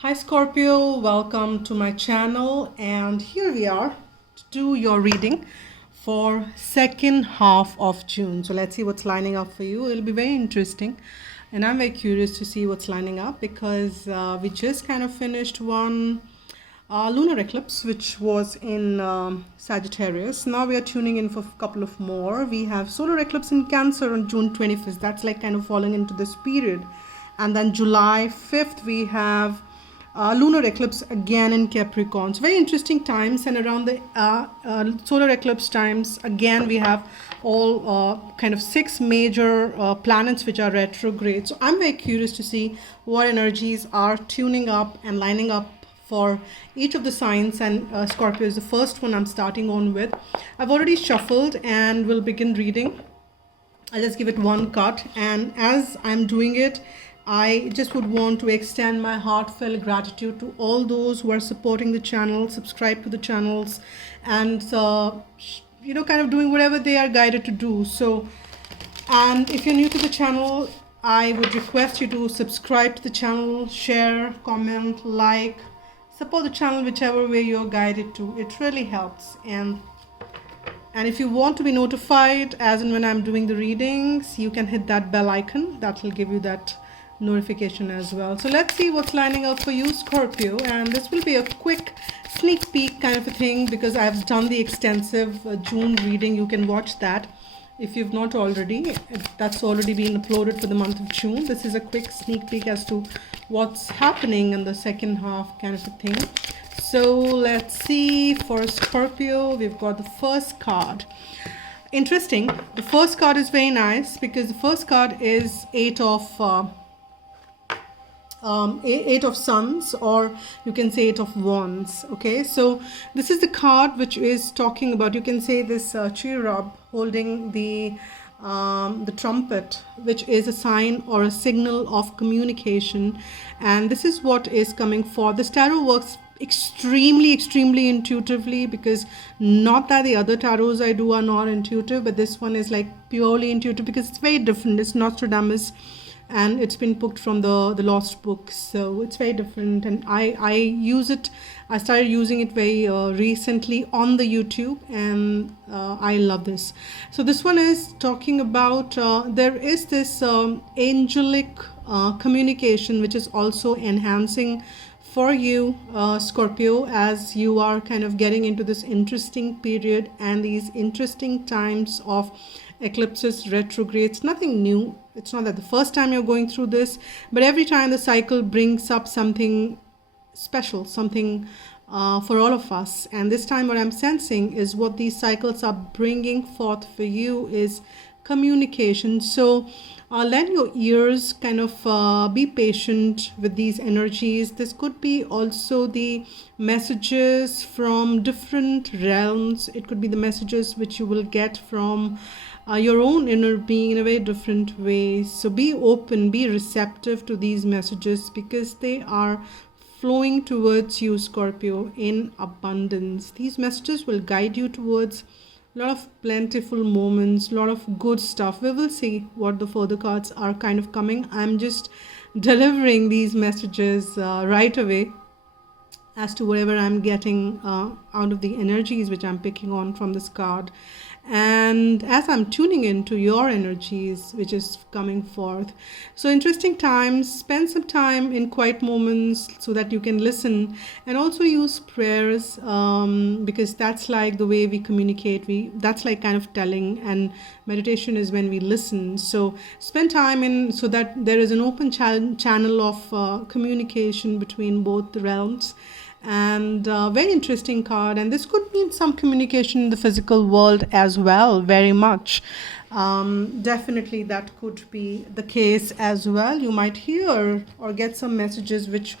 Hi Scorpio, welcome to my channel, and here we are to do your reading for second half of June. So let's see what's lining up for you. It'll be very interesting, and I'm very curious to see what's lining up because we just kind of finished one lunar eclipse which was in Sagittarius. Now we are tuning in for a couple of more. We have solar eclipse in Cancer on June 25th. That's like kind of falling into this period. And then July 5th we have lunar eclipse again in Capricorn. It's very interesting times, and around the solar eclipse times again we have all kind of six major planets which are retrograde. So I'm very curious to see what energies are tuning up and lining up for each of the signs, and Scorpio is the first one I'm starting on with. I've already shuffled and will begin reading. I'll just give it one cut, and as I'm doing it, I just would want to extend my heartfelt gratitude to all those who are supporting the channel, subscribe to the channels, and kind of doing whatever they are guided to do. So, and if you're new to the channel, I would request you to subscribe to the channel, share, comment, like, support the channel whichever way you're guided to. It really helps. And if you want to be notified as and when I'm doing the readings, you can hit that bell icon. That will give you that notification as well. So let's see what's lining up for you, Scorpio. And this will be a quick sneak peek kind of a thing because I've done the extensive June reading. You can watch that if you've not already. That's already been uploaded for the month of June. This is a quick sneak peek as to what's happening in the second half kind of a thing. So let's see. For Scorpio, we've got the first card. Interesting. The first card is very nice because the first card is eight of Suns, or you can say Eight of Wands. Okay, so this is the card which is talking about, you can say this cherub holding the trumpet, which is a sign or a signal of communication, and this is what is coming for. This tarot works extremely intuitively, because not that the other tarots I do are not intuitive, but this one is like purely intuitive because it's very different. It's Nostradamus, and it's been booked from the lost book, so it's very different. And I use it. I started using it very recently on the YouTube, and I love this. So this one is talking about there is this angelic communication which is also enhancing for you, Scorpio, as you are kind of getting into this interesting period and these interesting times of eclipses, retrogrades. Nothing new. It's not that the first time you're going through this, but every time the cycle brings up something special, something for all of us. And this time what I'm sensing is what these cycles are bringing forth for you is communication. So lend your ears, kind of be patient with these energies. This could be also the messages from different realms. It could be the messages which you will get from your own inner being in a very different way. So be open, be receptive to these messages because they are flowing towards you, Scorpio, in abundance. These messages will guide you towards a lot of plentiful moments, a lot of good stuff. We will see what the further cards are kind of coming. I'm just delivering these messages right away as to whatever I'm getting out of the energies which I'm picking on from this card. And as I'm tuning into your energies which is coming forth, so interesting times. Spend some time in quiet moments so that you can listen, and also use prayers because that's like the way we communicate. That's like kind of telling, and meditation is when we listen. So spend time in so that there is an open channel of communication between both the realms. And very interesting card, and this could mean some communication in the physical world as well, very much. Definitely that could be the case as well. You might hear or get some messages which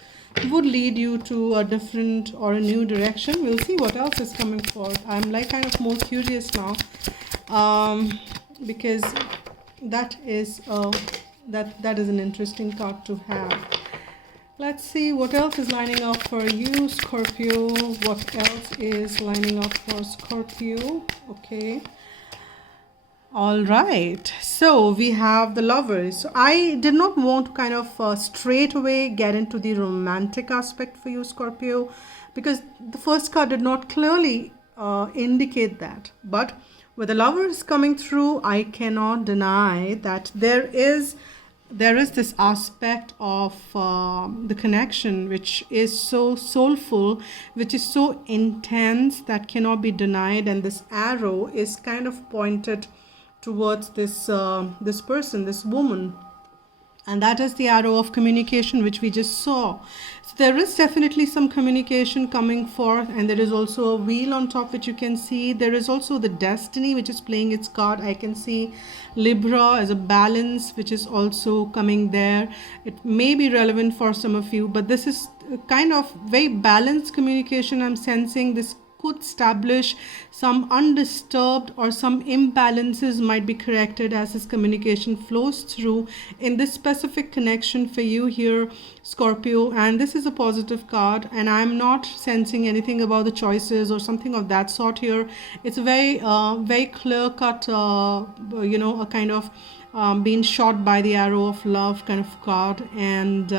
would lead you to a different or a new direction. We'll see what else is coming forth. I'm like kind of more curious now because that is an interesting card to have. Let's see what else is lining up for you, Scorpio. What else is lining up for Scorpio? Okay. All right. So we have the lovers. So I did not want to kind of straight away get into the romantic aspect for you, Scorpio, because the first card did not clearly indicate that. But with the lovers coming through, I cannot deny that there is this aspect of the connection which is so soulful, which is so intense, that cannot be denied, and this arrow is kind of pointed towards this person, this woman, and that is the arrow of communication which we just saw. So there is definitely some communication coming forth, and there is also a wheel on top which you can see. There is also the destiny which is playing its card. I can see Libra as a balance which is also coming there. It may be relevant for some of you, but this is kind of very balanced communication I'm sensing. This could establish some undisturbed, or some imbalances might be corrected as this communication flows through in this specific connection for you here, Scorpio. And this is a positive card, and I'm not sensing anything about the choices or something of that sort here. It's a very clear cut, a kind of being shot by the arrow of love kind of card. And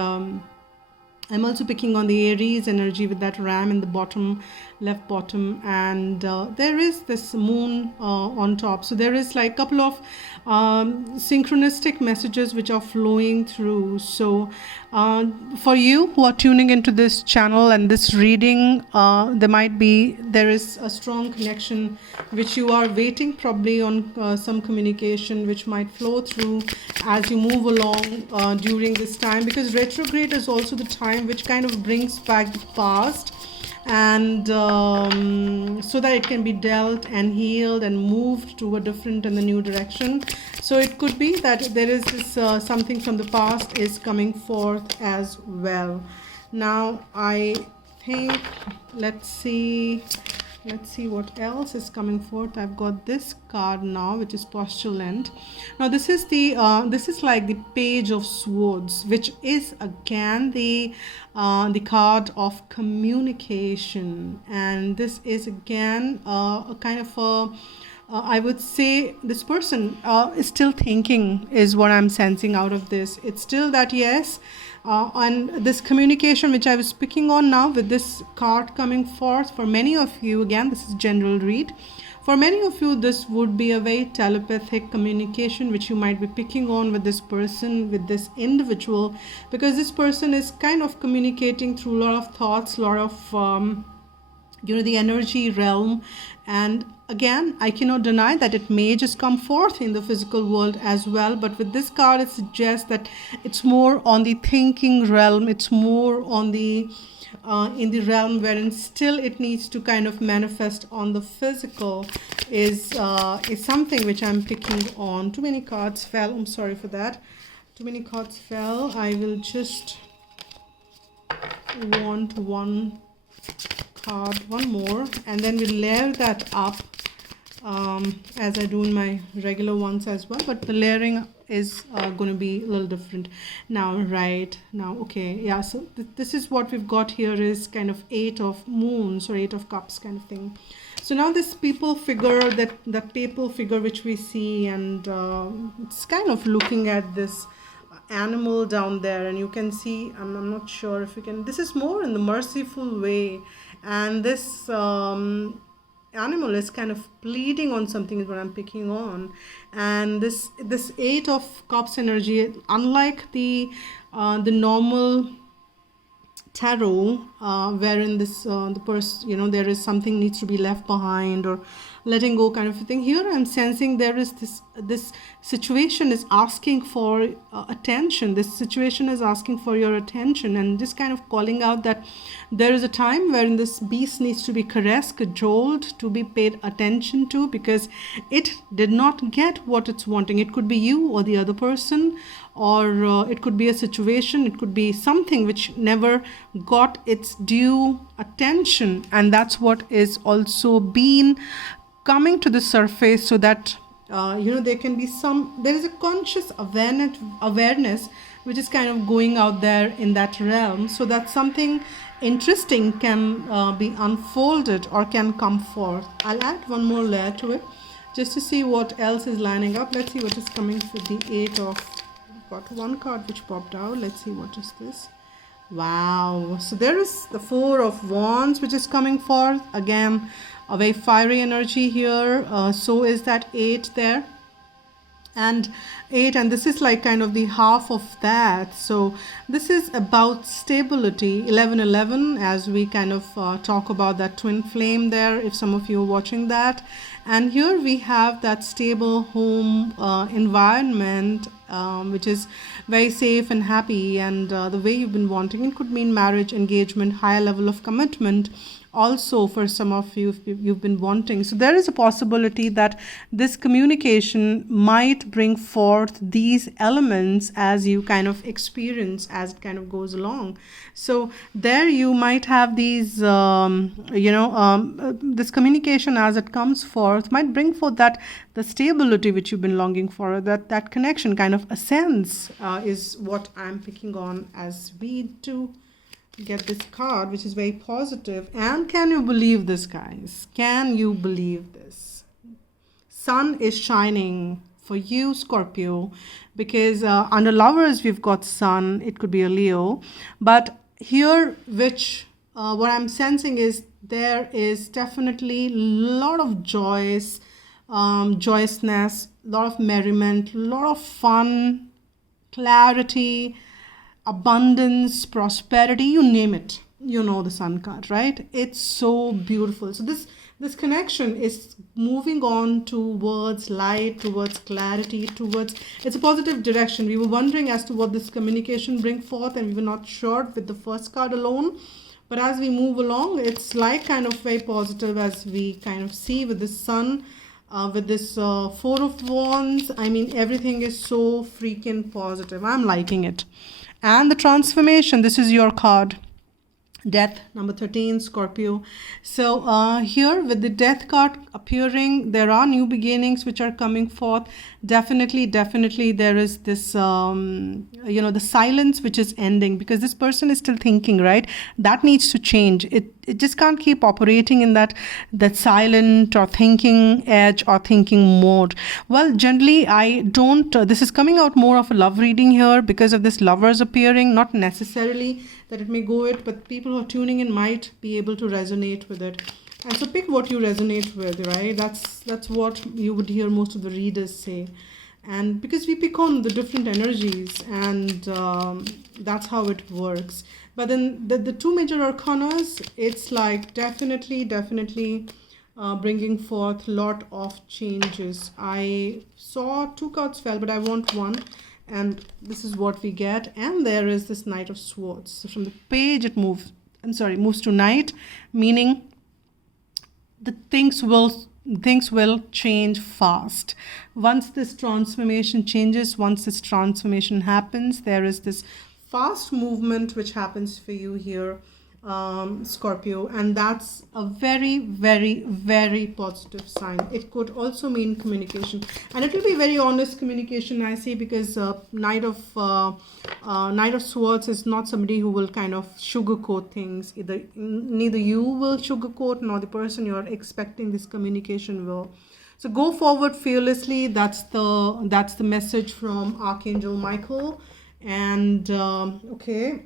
I'm also picking on the Aries energy with that ram in the bottom, left bottom, and there is this moon on top. So there is like a couple of synchronistic messages which are flowing through. So for you who are tuning into this channel and this reading, there is a strong connection which you are waiting probably on, some communication which might flow through as you move along during this time, because retrograde is also the time which kind of brings back the past, and so that it can be dealt and healed and moved to a different and a new direction. So it could be that there is this something from the past is coming forth as well. Now I think, let's see what else is coming forth. I've got this card now, which is postulant. Now this is like the Page of Swords, which is again the card of communication, and this is again a kind of I would say this person is still thinking, is what I'm sensing out of this. It's still that, yes, and this communication which I was speaking on now with this card coming forth, for many of you, again this is general read, for many of you this would be a very telepathic communication which you might be picking on with this person, with this individual, because this person is kind of communicating through a lot of thoughts, a lot of the energy realm. And again, I cannot deny that it may just come forth in the physical world as well, but with this card it suggests that it's more on the thinking realm, it's more on the in the realm wherein still it needs to kind of manifest on the physical, is something which I'm picking on. Too many cards fell, I'm sorry for that, too many cards fell. I will just want one more, and then we'll layer that up as I do in my regular ones as well, but the layering is going to be a little different now. Right now, okay, yeah, so this is what we've got here, is kind of 8 of moons or 8 of cups kind of thing. So now this people figure, that people figure which we see, and it's kind of looking at this animal down there, and you can see, I'm not sure if you can, this is more in the merciful way, and this animal is kind of pleading on something, is what I'm picking on. And this 8 of cups energy, unlike the normal tarot, wherein this the person, there is something needs to be left behind or letting go kind of a thing, here I'm sensing there is this situation is asking for attention. This situation is asking for your attention, and just kind of calling out that there is a time wherein this beast needs to be caressed, cajoled, to be paid attention to, because it did not get what it's wanting. It could be you or the other person, or it could be a situation, it could be something which never got its due attention, and that's what is also been coming to the surface, so that there is a conscious awareness which is kind of going out there in that realm, so that something interesting can be unfolded or can come forth. I'll add one more layer to it just to see what else is lining up. Let's see what is coming for the 8 of, we've got one card which popped out. Let's see what is this. Wow, so there is the 4 of Wands which is coming forth. Again, a very fiery energy here. So is that 8 there, and 8, and this is like kind of the half of that. So this is about stability. 1111, as we kind of talk about that twin flame there, if some of you are watching that. And here we have that stable home environment, which is very safe and happy, and the way you've been wanting. It could mean marriage, engagement, higher level of commitment. Also, for some of you, you've been wanting. So there is a possibility that this communication might bring forth these elements as you kind of experience, as it kind of goes along. So there you might have these, this communication as it comes forth might bring forth that the stability which you've been longing for, that connection kind of ascends, is what I'm picking on as we do get this card, which is very positive. And can you believe this, guys? Can you believe this? Sun is shining for you, Scorpio, because under lovers we've got Sun. It could be a Leo, but here, which what I'm sensing is there is definitely a lot of joyous, joyousness, a lot of merriment, a lot of fun, clarity, abundance, prosperity, you name it. You know the Sun card, right? It's so beautiful. So this connection is moving on towards light, towards clarity, towards, it's a positive direction. We were wondering as to what this communication bring forth, and we were not sure with the first card alone. But as we move along, it's like kind of very positive, as we kind of see with the Sun, with this 4 of Wands. I mean, everything is so freaking positive. I'm liking it. And the transformation, this is your card, Death, number 13, Scorpio. So here with the Death card appearing, there are new beginnings which are coming forth. Definitely there is this the silence which is ending, because this person is still thinking, right? That needs to change. It just can't keep operating in that silent or thinking edge or thinking mode. Well, generally I don't, this is coming out more of a love reading here because of this Lovers appearing, not necessarily that it may go it, but people who are tuning in might be able to resonate with it. And so pick what you resonate with, right? That's what you would hear most of the readers say. And because we pick on the different energies, and that's how it works. But then the two major arcanas, it's like definitely bringing forth a lot of changes. I saw 2 cards fell, but I want one. And this is what we get. And there is this Knight of Swords. So from the page it moves to Knight, meaning the things will change fast. Once this transformation changes, once this transformation happens, there is this fast movement which happens for you here, Scorpio, and that's a very positive sign. It could also mean communication, and it will be very honest communication, I see, because Knight of Swords is not somebody who will kind of sugarcoat things. Neither you will sugarcoat, nor the person you are expecting this communication will. So go forward fearlessly. That's the message from Archangel Michael. And okay,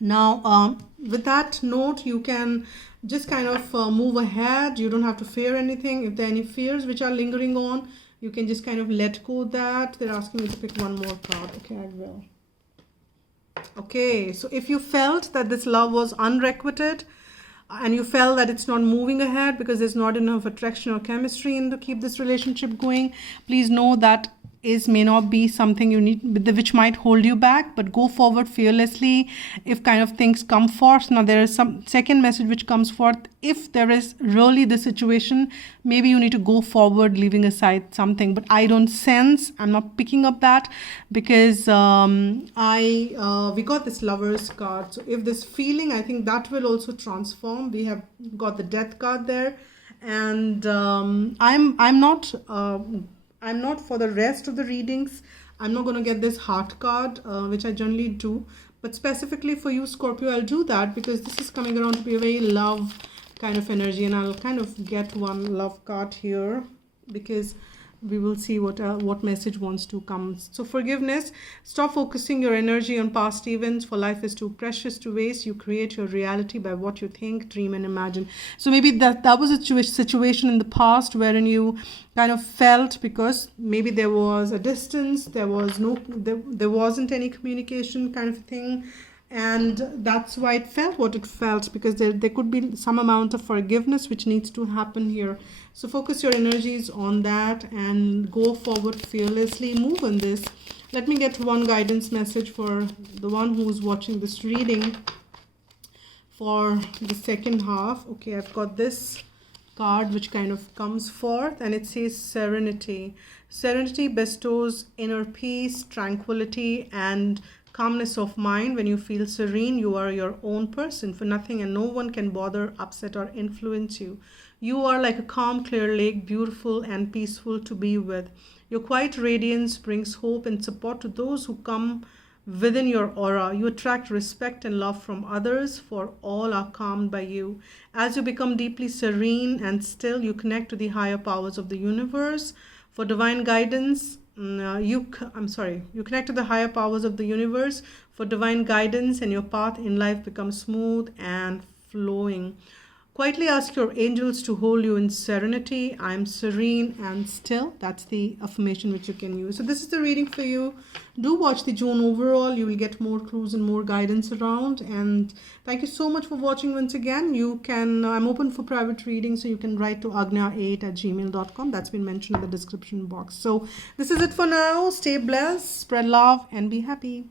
now with that note, you can just kind of move ahead. You don't have to fear anything. If there are any fears which are lingering on, you can just kind of let go that. They're asking me to pick one more card. Okay, I will. Okay, so if you felt that this love was unrequited, and you felt that it's not moving ahead because there's not enough attraction or chemistry in to keep this relationship going, please know that may not be something you need, which might hold you back, but go forward fearlessly if kind of things come forth. Now there is some second message which comes forth. If there is really the situation, maybe you need to go forward, leaving aside something, but I don't sense, I'm not picking up that, because we got this Lovers card. So if this feeling, I think that will also transform. We have got the Death card there, and I'm not for the rest of the readings. I'm not going to get this Heart card, which I generally do. But specifically for you, Scorpio, I'll do that because this is coming around to be a very love kind of energy. And I'll kind of get one love card here. because we will see what message wants to come. So forgiveness, stop focusing your energy on past events, for life is too precious to waste. You create your reality by what you think, dream, and imagine. So maybe that was a situation in the past wherein you kind of felt, because maybe there was a distance, there wasn't any communication kind of thing, and that's why it felt what it felt, because there could be some amount of forgiveness which needs to happen here. So focus your energies on that and go forward fearlessly, move on this. Let me get one guidance message for the one who's watching this reading for the second half. Okay, I've got this card which kind of comes forth, and it says serenity. Serenity bestows inner peace, tranquility, and calmness of mind. When you feel serene, you are your own person, for nothing and no one can bother, upset, or influence you. You are like a calm, clear lake, beautiful and peaceful to be with. Your quiet radiance brings hope and support to those who come within your aura. You attract respect and love from others, for all are calmed by you. As you become deeply serene and still, you connect to the higher powers of the universe for divine guidance. You connect to the higher powers of the universe for divine guidance, and your path in life becomes smooth and flowing. Quietly ask your angels to hold you in serenity. I am serene and still. That's the affirmation which you can use. So this is the reading for you. Do watch the June overall. You will get more clues and more guidance around. And thank you so much for watching once again. You can, I'm open for private reading, so you can write to agnya8@gmail.com. That's been mentioned in the description box. So this is it for now. Stay blessed, spread love, and be happy.